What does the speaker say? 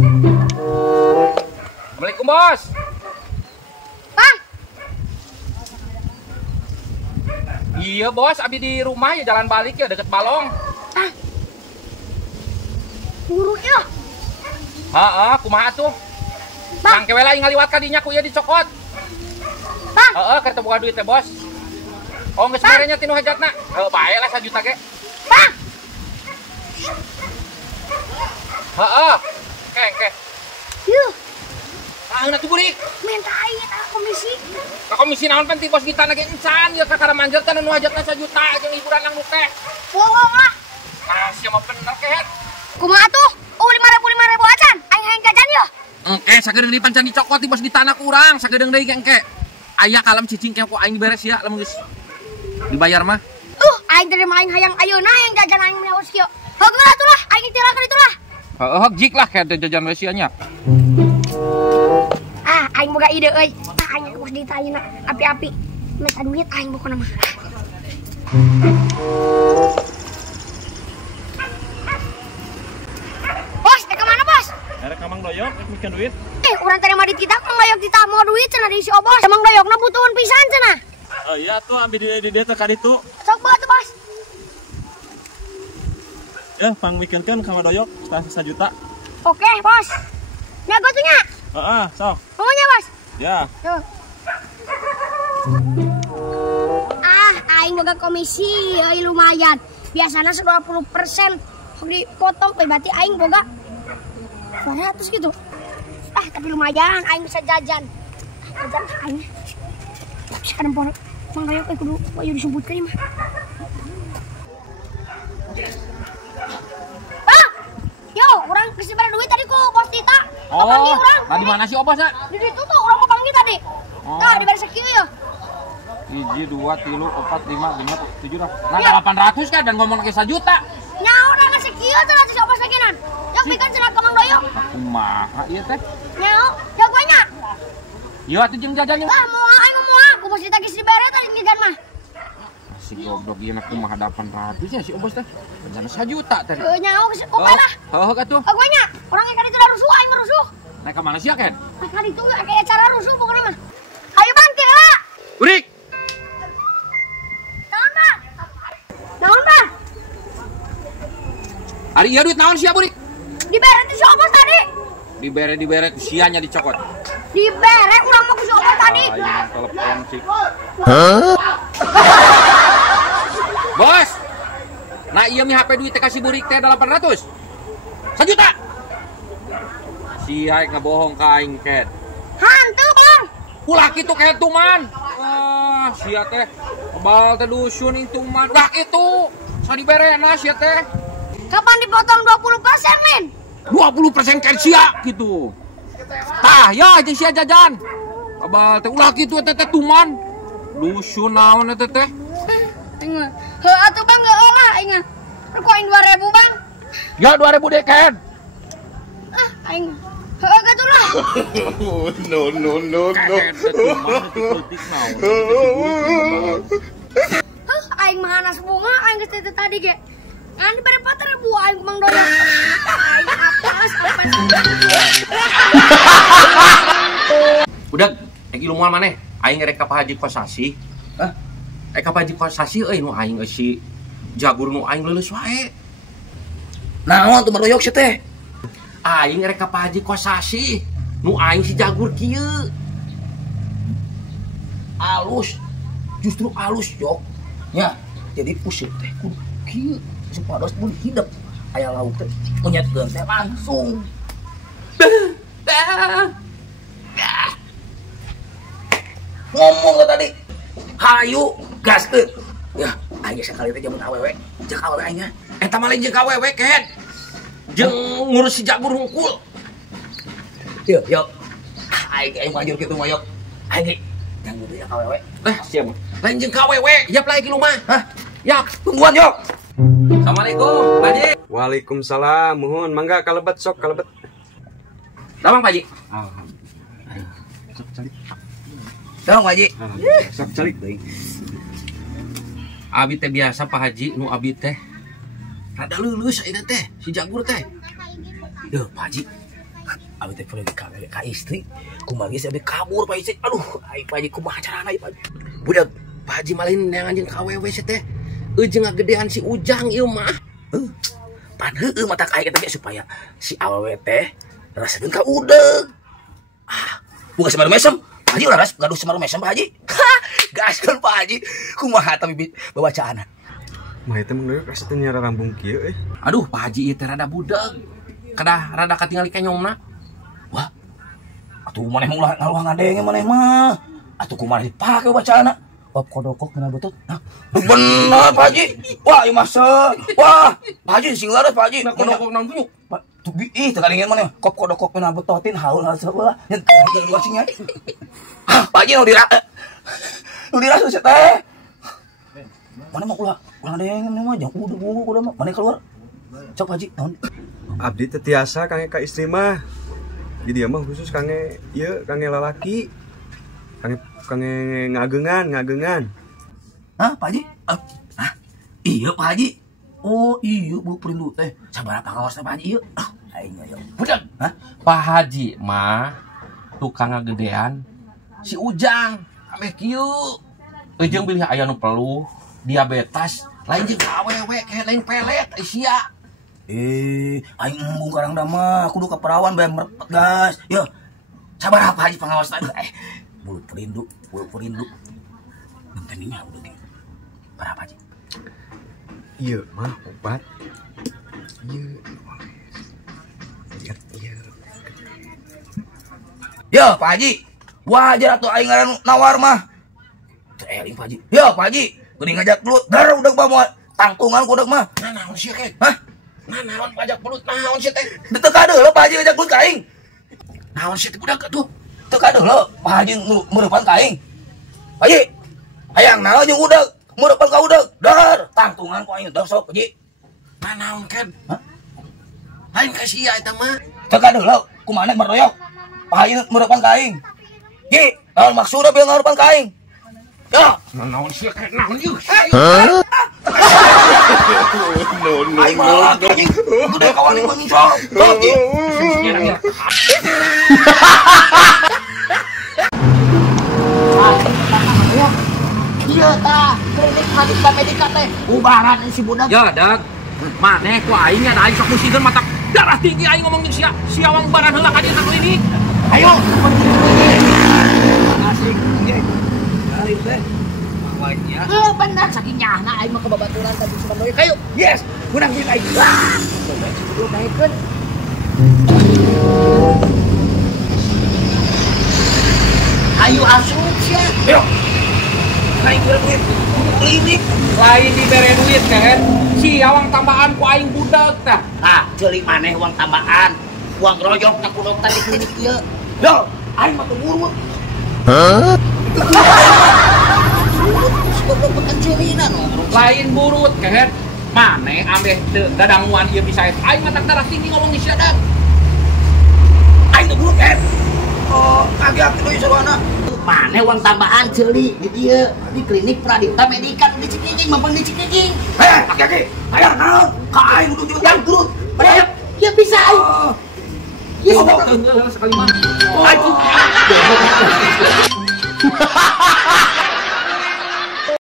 Assalamualaikum, Bos. Bang. Iya, Bos, abi di rumah ya, jalan balik ya deket Balong. Ah. Buruk ya. Heeh, kumaha tuh? Bang. Yang kewela ngaliwat kadinya ku ya dicokot. Bang. Heeh, keur teu boga duit teh, Bos. Oh, geus merenya tinu hajatna. Bae lah 1 juta ge. Bang. Heeh. Engke. Yuh, Ah, tuh burik. minta aja komisi. Ka komisi naon penting bos kita lagi encan ya kakara manjer teh nu hajatna 1 juta jeung hiburan nang nu teh. Bohong lah. Ah, sia mah bener kehet. Kumaha tuh? 5.000 acan. Aing jajan yo. Engke sagedeung di pancan dicokot di bos di tanah kurang, sagedeung deui engke. Aya kalem cicing ke ku aing beres ya lamun geus dibayar mah. Aing terima aing hayang ayeuna yang jajan aing meus kieu. Heula atuh lah, aing tirakeun itu lah. Heeh, jik lah kayak jajan we sia nya. Aing boga ide euy. Aing geus ditayuna api-api. Minta duit aing pokona mah. Bos, ke mana, Bos? Ada kamang doyok, bikin duit. Urang terima di kita kan doyok kita mau duit cenah diisi Bos. Emang doyokna butuhan pisan cenah. Oh iya tuh ambil di dia tekan itu. Sok bae tuh, Bos. Ya, pang weekend kamang doyok 1 juta. Oke, Bos. Nyago tuh nya. Heeh, sok. Ngomongnya, Bos. Ya. Tuh. Aing boga komisi, lumayan. Biasanya 20% dipotong, berarti aing boga 200 gitu. Tapi lumayan, aing bisa jajan. Jajan aing. Sekarang pon, mang kayak kudu ayo disebutkan mah. Bang, yo, orang kasih pada duit tadi ku Bos Tita. Oh, nah di mana sih Obos ya? Di situ tuh orang mau panggil tadi. Nah, di baris sekieu ya. 1, 2, 3, 4, 5, 6, 7 dah. Nah, 800 kan dan ngomong ke 1 juta. Nyaho dah ngasih kieu cenah si Obos laginan. Yang bikin cenah kemang doyok. Kumaha ieu teh? Nyaho, ya gue nya. Ieu atuh jeung jajannya. Mau aing mau aku mesti tagih si bere tadi ngejan mah. Si goblok ieu na kumaha 800 ya si Obos teh. Rencana 1 juta tadi. Nyaho geus oke lah. Heuh atuh. Gue nya, orang yang kali itu rusuh aing rusuh. Naik ke mana sih ya, Ken? Kali itu enggak kayak cara rusuh pokoknya mah. Ayo Bang, kira. Urik. Naon, Bang? Ari ieu duit naon sia, Burik? Dibere ti si Obos tadi. Dibere sianya dicokot. Dibere urang mau ke si Obos tadi. Aing telepon sih. Bos. Nah, ieu mi HP duit teh kasih Burik teh 800. 1 juta. Si aing ngebohong ka aing, Ken. Hantu, Bang. Ulah kitu kayak tuman. Wah, sia teh kebal teh dusun itu man. Ulah kitu. Sadiberena sia teh. Kapan dipotong 20%, Lin? 20% kan sia gitu. Tah, ya jeung sia jajan. Kebal teh ulah kitu teh tuman. Dusun naon teh teh? Ingat. Heuh atuh Bang, heuh lah ingat. Rekoin 2000, Bang. Ya 2000 deh, Ken. Aing heuh gatuh lah. No. Aing mah anas bunga, aing geus teh tadi ge. Kan dibere 4.000 aing kumang doyok. Aing apes. Udah, ilmu moal maneh? Aing rek ka Pak Haji Kosasi. Hah? Ka Pak Haji Kosasi euy nu aing si jagur nu aing leuleus wae. Naon tuh maroyok sih teh? Aing rek ka Pak Haji Kosasi. Nu aing si jagur kieu. Alus. Justru alus, Jok. Ya, jadi pusing teh kudu kieu supados pun hidup. Aya lauk teh punyatkeun teh langsung. Ngomong lo tadi. Hayu gaskeun. Ya, aing sekali teh jamun awewe. Cek awewe aing nya. Eta mah lain jeung ka awewe, Ken. Jeung ngurus si jagur hungkul. Yuk. Aing maju kitu mah yok. Aing jangan dulu ya ka awewe. Siap. Lain jeung ka awewe, yap lah iki lumah. Hah? Ya, tungguan yok. Assalamualaikum, Pak Haji. Waalaikumsalam, mohon mangga kalebet sok kalebet. Damang Pak Haji. Sok calik. Dong, Pak Haji. Sok calik deui. Abi teh biasa Pak Haji, nu abi teh rada leuleus ayeuna teh si jagur teh. Duh, Pak Haji. Abi teh pergi ka istri, kumaha geus abi kabur Pak Haji. Aduh, ai Pak Haji kumaha carana Pak Haji? Budak Pak Haji malin yang anjing kawewe sih teh. Ujung ngagedean si Ujang ieu mah. Pan heueuh mata ka eta ge supaya si awewe teh rasakeun ka udeg. Bukan semaru mesem. Pak Haji ulah gaduh semaru mesem Pak Haji. Gaskeun Pak Haji. Kumaha tapi babacaana? Mah eta Mang Doyok asa teu nyara rambung kieu Aduh, Pak Haji ieu teh rada budag. Kedah rada katingali kenyongna. Wah. Atuh maneh mah ulah ngaluh ngadenge maneh mah. Atuh kumaha dipake bacaana? Bab kodokok bener betul. Hah? Bener Pak Haji. Wah, ieu mah wah, Pak Haji sing laras Pak Haji. Kodokok naon punyuk? Tuh ih teu kalingan maneh kop kodokok bener betotin haul saeulah. Yen luas nya. Pak Haji nu dirasa teh. Mana mah ulah ngadenge maneh mah jang udah mah maneh keluar. Cok Pak Haji naon? Abdi teh tiasa kange ka istri mah. Jadi mah khusus kange ieu kange lalaki. Kange ngagengan. Hah, Pak Haji? Iya Pak Haji. Oh, iya Bu Perindu teh. Sabaraha pangaos Pak Haji ieu? Aing aya. Budak. Hah? Pak Haji mah tukang ngagedean si Ujang ameh kieu. Ujang bilih aya nu peluh, diabetes, lain jeung awewe kayak lain pelet sia. Aing embung karang da mah kudu ka perawan bae merepet gas. Yo. Sabaraha Pak Haji pangaos teh? Bulu Perindu. Gentengnya udah di. Berapa Haji? Ieu mah obat. Ieu. Yo Pak Haji. Wajar atuh aing ngaran nawar mah. Teu eling Pak Haji. Yo Pak Haji, geuning ngajak gelut. Dar udah bawa tangtungan ku udah mah. Naon sia ke? Hah? Naon pajak pelut naon sia teh? Teu kadeuleuh Pak Haji ngajak gelut ka aing. Naon sia teh budak atuh? Teu kadeuleuh Pak Haji meurepan ka aing. Pak Haji, hayang naon jeung udeg, meurepan ka udeg. Dar tangtungan ku aing dar sok Pak Haji. Naon kan? Hah? Aing ka sia eta mah. Teu kadeuleuh kumaha merdoyok. Pak Haji meurepan ka aing. Ji, naon maksudna bieu ngarupan ka aing? Ya, Naon sia ke? Naon ieu? No. aing mah anjing. Udah kawan ieu ngicok. Sok Ji. Iya tah, klinik Hadika Medika teh bubaran si budak. Ya, Dag. Maneh ku aing nya aing sok musikeun mata darah tinggi aing ngomong jeung sia wang baran heula ka dieu klinik. Ayo. Asik. Dari teh. Mawanya. Benar saking nyahna aing mah kebabaturan tadi Sumandoyo. Kayu. Yes, menang duit aing. Kudu naikeun. Ayo asup sia. Ayo. Naik duit klinik. Lain dibere duit kan. Si awang tambahan ku aing budak tah. Ceulik maneh uang tambahan. Uang royok na ku dokter di klinik ieu. Yo, aing mah teu urut. Goblok bukan ceulina no. Lain burut kan. Maneh ameh teu dadanguan ieu bisa aing mah darah tinggi ngomong sia Dag. Aing teu urut kan. Oh, kaget deui sarwana. Maneh uang tambahan ceuli di dieu di klinik Pradipta Medika di Cikijing, mampang di Cikijing. Aki-aki. Aya naon? Ka aing kudu yang urut. Ya, ya bisa aing. Ya Sekali mah. Aing.